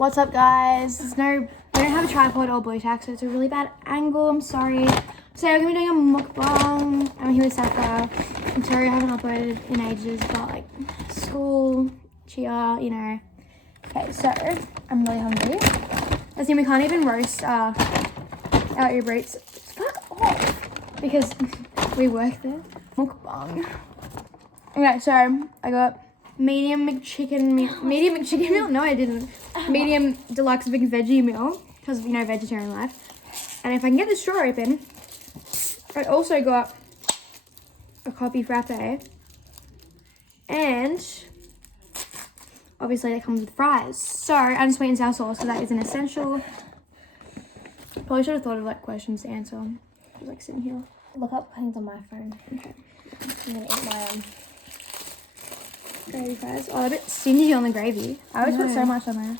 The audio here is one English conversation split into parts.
What's up, guys? We don't have a tripod or blue tack, so it's a really bad angle. I'm sorry. So we're gonna be doing a mukbang. I'm here with Sapphire. I'm sorry I haven't uploaded in ages, but like school, cheer, you know. Okay, so I'm really hungry. As in, we can't even roast our Uber Eats. Fuck off, because we work there. Mukbang. Okay, so I got medium McChicken meal. No, I didn't. Medium deluxe big veggie meal, because you know, vegetarian life. And if I can get the straw open, I also got a coffee frappe, and obviously that comes with fries. So unsweet and sour sauce, so that is an essential. Probably should have thought of like questions to answer. I was like sitting here. Look up things on my phone. Okay. I'm gonna eat my Gravy fries. Oh, they're a bit stingy on the gravy. I always put so much on there.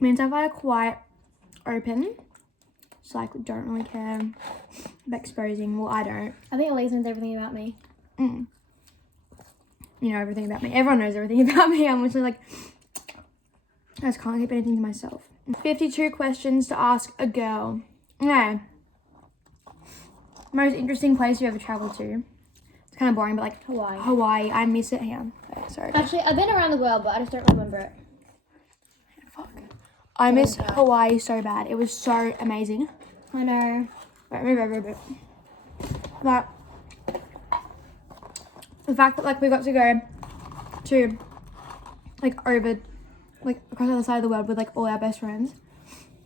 Me and Sapphire are quite open. So like, we don't really care about exposing. Well, I don't. I think Elise knows everything about me. You know everything about me. Everyone knows everything about me. I'm literally like, I just can't keep anything to myself. 52 questions to ask a girl. Okay. Most interesting place you ever traveled to? It's kind of boring, but like Hawaii. I miss it. Hang on. Okay, sorry. Actually, I've been around the world, but I just don't remember it. Fuck. I miss Hawaii so bad. It was so amazing. I know. Wait, move over a bit. But the fact that like we got to go to like over like across the other side of the world with like all our best friends,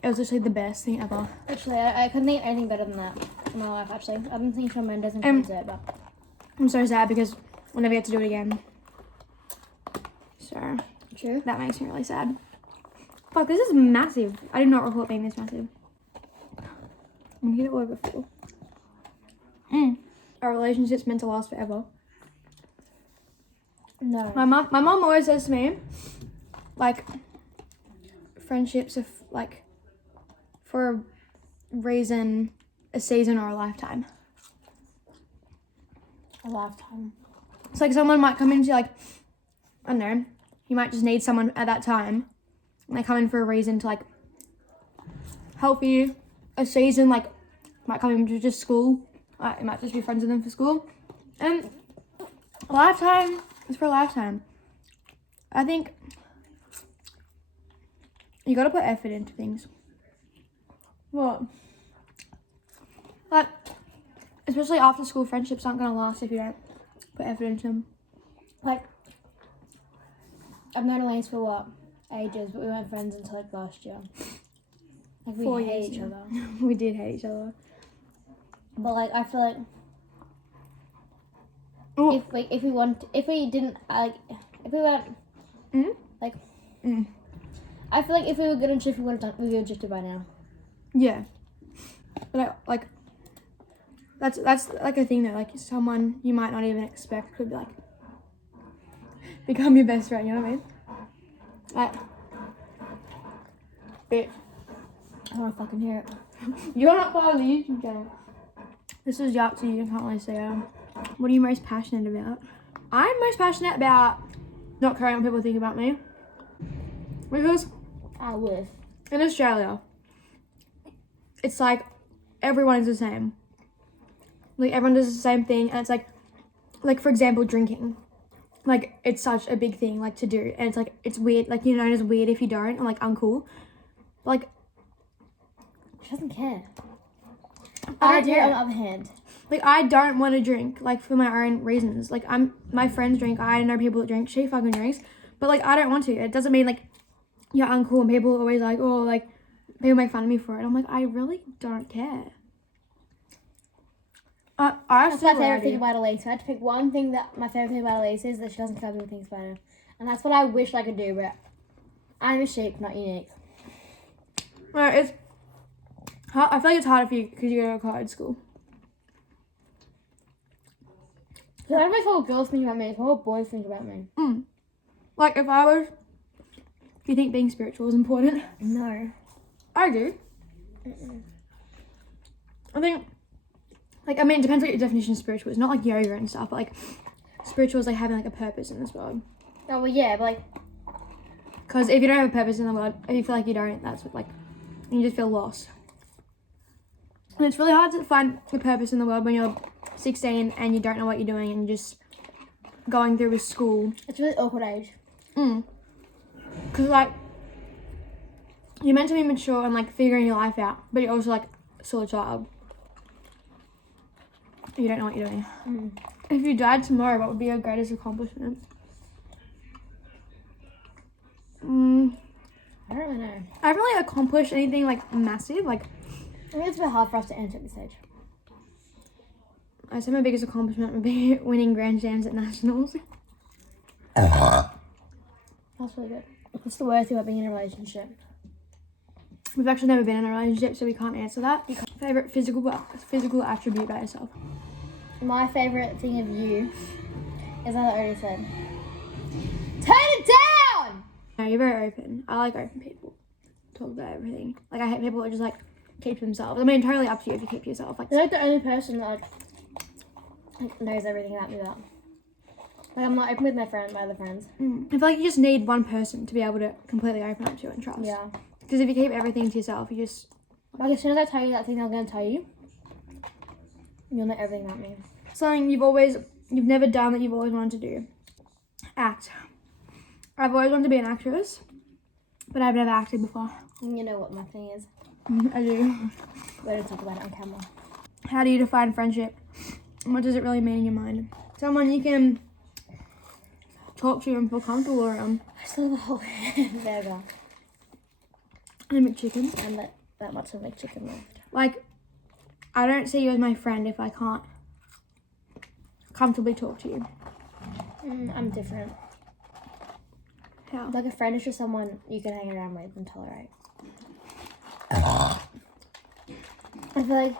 it was literally the best thing ever. Actually, I couldn't think of anything better than that in my life. Actually, I've been thinking Shawn Mendes and concert, but I'm so sad because we'll never get to do it again. So true. That makes me really sad. Fuck, this is massive. I did not recall it being this massive. I'm gonna get it all over full. Our relationship's meant to last forever. No. My mom always says to me, like, friendships are like for a reason, a season or a lifetime. A lifetime. It's like someone might come into like, I don't know, you might just need someone at that time. And they come in for a reason to like help you. A season like might come into just school. You might just be friends with them for school. And a lifetime is for a lifetime. I think you gotta put effort into things. What? Like, especially after school, friendships aren't gonna last if you don't put effort into them. Like, I've known Elise for what? Ages, but we weren't friends until like last year. Like, we 4 hate years each now. other. We did hate each other. But like, I feel like Ooh. if we didn't like, if we weren't like, I feel like if we were good and shit, we would have drifted by now. Yeah. But like, that's like a thing that like someone you might not even expect could like become your best friend. You know what I mean? Like, bitch. I want to fucking hear it. You're not part of the YouTube channel. This is Yap, so you can't really say what are you most passionate about? I'm most passionate about not caring what people think about me. Because I wish. in Australia, it's like everyone is the same. Like everyone does the same thing, and it's like for example, drinking. Like it's such a big thing like to do, and it's like it's weird. Like you're known as weird if you don't, or like uncool. But, like She doesn't care. I I do, care. on the other hand. Like I don't want to drink like for my own reasons. Like my friends drink. I know people that drink. She fucking drinks, but like I don't want to. It doesn't mean like you're uncool, and people are always like, oh, like people make fun of me for it. I'm like, I really don't care. That's my favourite thing about Elise. If I had to pick one thing that my favourite thing about Elise is that she doesn't care what people think about her. And that's what I wish I could do, but I'm a sheep, not unique. No, it's hard. I feel like it's harder for you because you go to a college school. So I don't make what girls think about me, it's what boys think about me. Like if I was, do you think being spiritual is important? No. I do. I think, like, I mean, it depends what your definition of spiritual is. Not like yoga and stuff, but like spiritual is like having like a purpose in this world. Oh, well, yeah, but like, Because if you don't have a purpose in the world, if you feel like you don't, that's what, like, you just feel lost. And it's really hard to find a purpose in the world when you're 16 and you don't know what you're doing and you're just going through with school. It's a really awkward age. Because, like, you're meant to be mature and, like, figuring your life out, but you're also, like, still a child. You don't know what you're doing. If you died tomorrow, what would be your greatest accomplishment? I don't really know. I haven't really accomplished anything, like, massive. Like, I think it's a bit hard for us to answer at this age. I'd say my biggest accomplishment would be winning Grand Slams at Nationals. That's really good. What's the worst thing about being in a relationship? We've actually never been in a relationship, so we can't answer that. Favorite physical attribute about yourself? My favourite thing of you is, as I already said, turn it down! No, you're very open. I like open people. Talk about everything. Like, I hate people that just, like, keep to themselves. I mean, totally up to you if you keep to yourself. Like, You're like the only person that like knows everything about me that. Like, I'm not open with my other friends. I feel like you just need one person to be able to completely open up to and trust. Yeah. Because if you keep everything to yourself, you just... Like, as soon as I tell you that thing I'm going to tell you, you'll know everything about me. Something you've never done that you've always wanted to do. Act. I've always wanted to be an actress, but I've never acted before. You know what my thing is. I do. We're going to talk about it on camera. How do you define friendship? What does it really mean in your mind? Someone you can talk to and feel comfortable around. I still have a whole burger. And a McChicken. And that much of McChicken left. Like, I don't see you as my friend if I can't comfortably talk to you. I'm different. How? Like, a friend is just someone you can hang around with and tolerate. I feel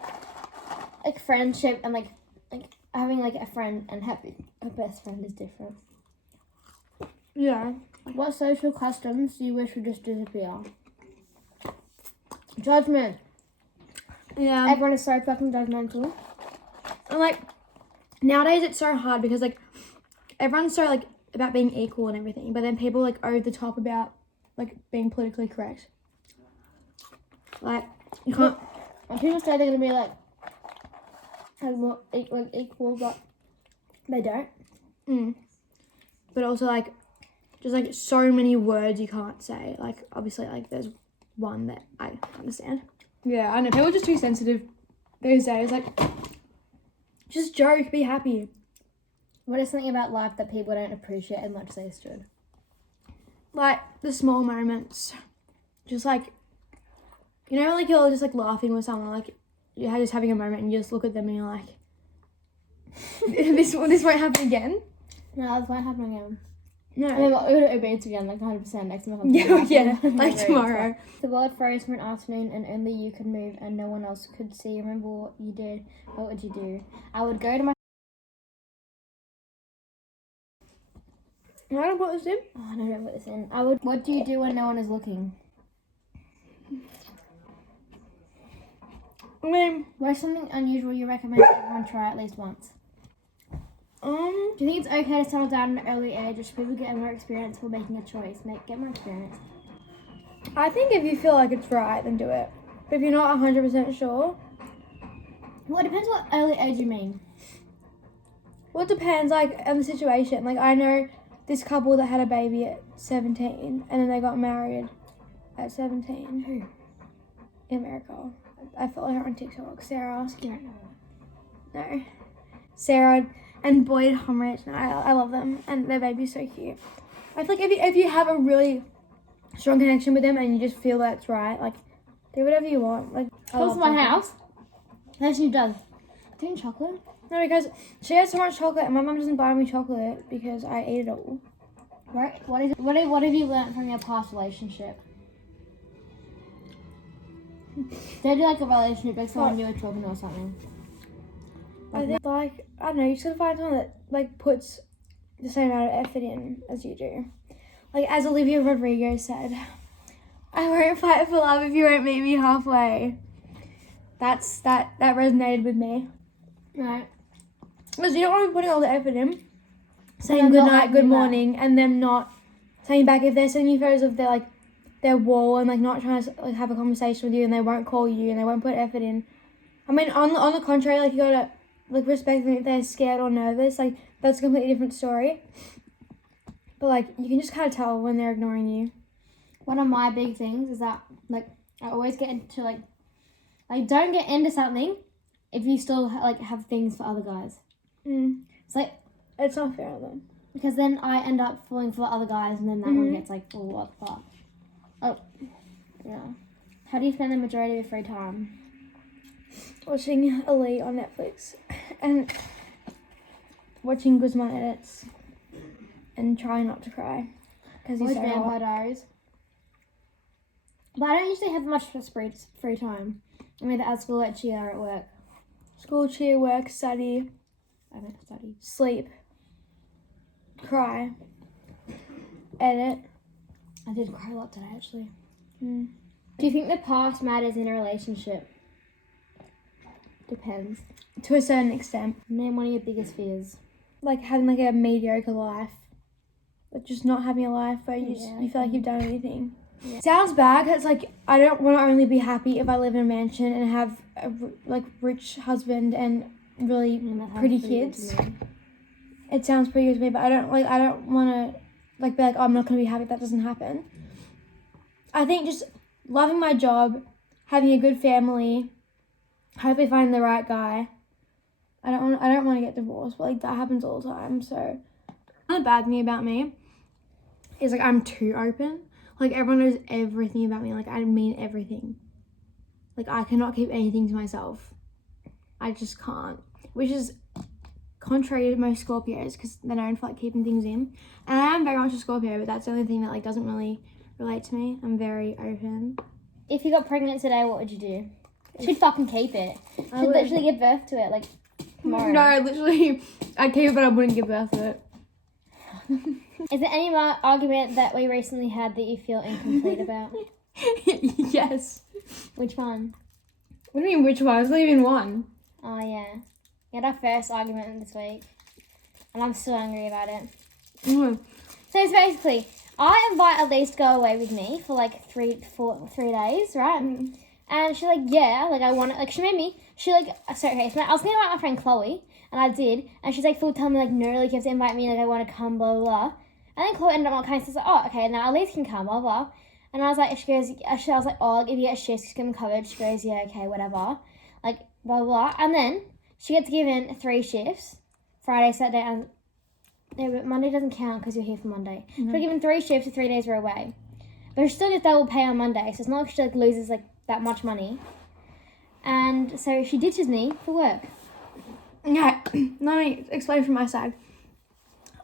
like friendship and like having like a friend and having a best friend is different. Yeah. What social customs do you wish would just disappear? Judgment. Yeah. Everyone is so fucking judgmental. And like, nowadays it's so hard because like, everyone's so like about being equal and everything, but then people like over the top about like being politically correct. Like, you can't... And people say they're gonna be like more equal, but they don't. But also like, just like so many words you can't say. Like, obviously like there's one that I understand. Yeah, I know. People are just too sensitive these days. Like, just joke, be happy. What is something about life that people don't appreciate as much as they should? Like, the small moments. Just like, you know, like you're just like laughing with someone, like you're just having a moment and you just look at them and you're like, this won't happen again. No, this won't happen again. No. I mean, it will be again, like 100% next month. Yeah, like tomorrow. The world froze for an afternoon and only you could move and no one else could see. Remember what you did. What would you do? I would go to my... Am I gonna put this in? Oh, no, don't put this in. What do you do when no one is looking? I mean... What's something unusual you recommend everyone try at least once? Do you think it's okay to settle down at an early age, or should people get more experience for making a choice? Get more experience. I think if you feel like it's right, then do it. But if you're not 100% sure... Well, it depends what early age you mean. Well, it depends, like, on the situation. Like, I know this couple that had a baby at 17, and then they got married at 17. Who? In America. I follow her on TikTok. Sarah. No. Sarah and Boyd Humrich. No, I love them, and their baby's so cute. I feel like if you have a really strong connection with them and you just feel that's right, like, do whatever you want. Like, Close to my house. That's what she does. Doing chocolate? No, because she has so much chocolate, and my mum doesn't buy me chocolate because I eat it all. Right? What have you learned from your past relationship? They do like a relationship, like someone you were talking to or something. I think, like, I don't know, you just gotta find someone that, like, puts the same amount of effort in as you do. Like, as Olivia Rodrigo said, I won't fight for love if you won't meet me halfway. That resonated with me. Right. Because you don't want to be putting all the effort in, saying good night, good morning, and them not saying back if they're sending you photos of their wall and like not trying to like have a conversation with you, and they won't call you and they won't put effort in. I mean, on the contrary, like you gotta like respect them if they're scared or nervous. Like that's a completely different story. But like you can just kind of tell when they're ignoring you. One of my big things is that like I always get into like don't get into something if you still like have things for other guys. It's like it's not fair though. Because then I end up falling for other guys, and then that one gets like, oh, what the fuck? Oh, yeah. How do you spend the majority of your free time? Watching Elite on Netflix and watching Guzman edits and trying not to cry because he's so Vampire Diaries. But I don't usually have much free time. I'm either at school, at cheer, or at work. School, cheer, work, study. I don't study. Sleep. Cry. Edit. I did cry a lot today, actually. Do you think the past matters in a relationship? Depends. To a certain extent. Name one of your biggest fears. Like having like a mediocre life. Like just not having a life where you feel like you've done anything. Yeah. Sounds bad. It's like I don't want to only be happy if I live in a mansion and have a like rich husband and really pretty kids. It sounds pretty good to me, but I don't want to like be like, oh, I'm not going to be happy if that doesn't happen. I think just loving my job, having a good family, hopefully finding the right guy. I don't want to get divorced, but like that happens all the time. So the bad thing about me is like I'm too open. Like everyone knows everything about me. Like I mean everything. Like I cannot keep anything to myself. I just can't, which is contrary to most Scorpios because they're known for like keeping things in. And I am very much a Scorpio, but that's the only thing that like doesn't really relate to me. I'm very open. If you got pregnant today, what would you do? She'd fucking keep it. She'd literally give birth to it like tomorrow. No, literally, I'd keep it, but I wouldn't give birth to it. Is there any argument that we recently had that you feel incomplete about? Yes. Which one? What do you mean which one? There's not even one. Oh, yeah. We had our first argument this week. And I'm still angry about it. Mm. So it's basically, I invite Elise to go away with me for like 3 days, right? Mm. And she's like, yeah, like I want it. Like she made me, so I was going to invite my friend Chloe. And I did. And she's like, full telling me like, no, like you have to invite me, like I want to come, blah, blah, blah. And then Chloe ended up not coming, so I was like, oh, okay, now Elise can come, blah, blah. And I was like, I was like, oh, like, if you get a shift, she's going to be covered. She goes, yeah, okay, whatever. Like, blah, blah, blah. And then she gets given 3 shifts. Friday, Saturday, and no, but Monday doesn't count because you're here for Monday. Mm-hmm. She was given 3 shifts for 3 days we're away. But she still gets double pay on Monday, so it's not like she like loses like that much money. And so she ditches me for work. Okay, let me explain from my side.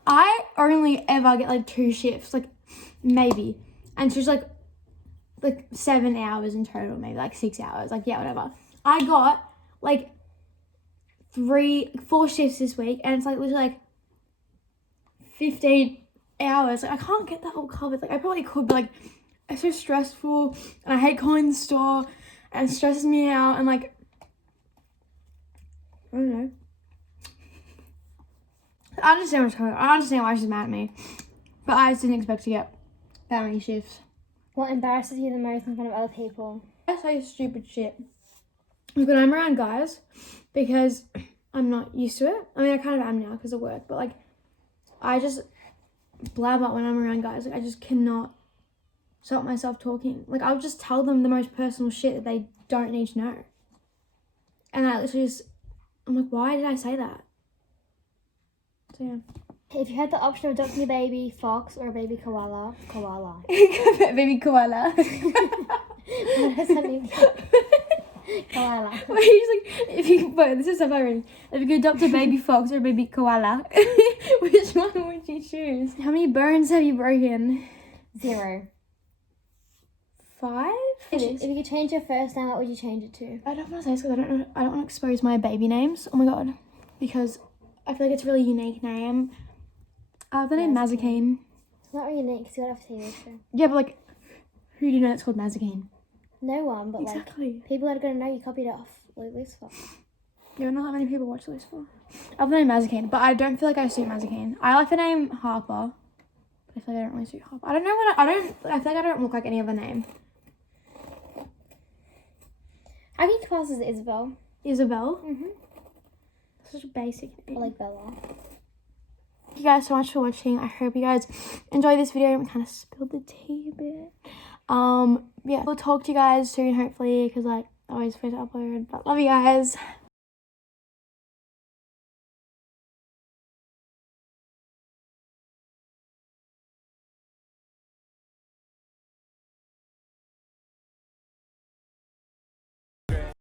I only ever get like 2 shifts, like maybe. And she's like 7 hours in total, maybe like 6 hours, like yeah, whatever. I got like 4 shifts this week, and it's like literally like 15 hours. Like I can't get that all covered. Like I probably could, but like it's so stressful, and I hate calling the store, and it stresses me out, and like I don't know. I understand what's coming. I understand why she's mad at me, but I just didn't expect to get that many shifts. What embarrasses you the most in front of other people? I say stupid shit. Like when I'm around guys, because I'm not used to it. I mean, I kind of am now because of work, but like I just blab out when I'm around guys. Like I just cannot stop myself talking. Like I'll just tell them the most personal shit that they don't need to know. And I literally just, I'm like, why did I say that? So yeah. If you had the option of adopting a baby fox or a baby koala. Baby koala. What does that mean? Koala. Wait, this is so ironic. If you could adopt a baby fox or a baby koala, which one would you choose? How many bones have you broken? 0. 5? If you could change your first name, what would you change it to? I don't want to say this because I don't want to expose my baby names. Oh my god, because I feel like it's a really unique name. The name Mazikeen. It's not really unique because you got off TV show. Yeah, but like, who do you know that's called Mazikeen? No one, but exactly. Like people are gonna know you copied it off Lucifer. Yeah, not that many people watch Lucifer. I have the name Mazikeen, but I don't feel like I suit Mazikeen. I like the name Harper, But I feel like I don't really suit Hop. I don't know what I feel like I don't look like any other name. I think class is Isabel. Isabel? Mm-hmm. Such a basic name. Or like Bella. Thank you guys so much for watching. I hope you guys enjoyed this video. We kind of spilled the tea a bit. Yeah, we'll talk to you guys soon, hopefully, because like I always forget to upload. But love you guys.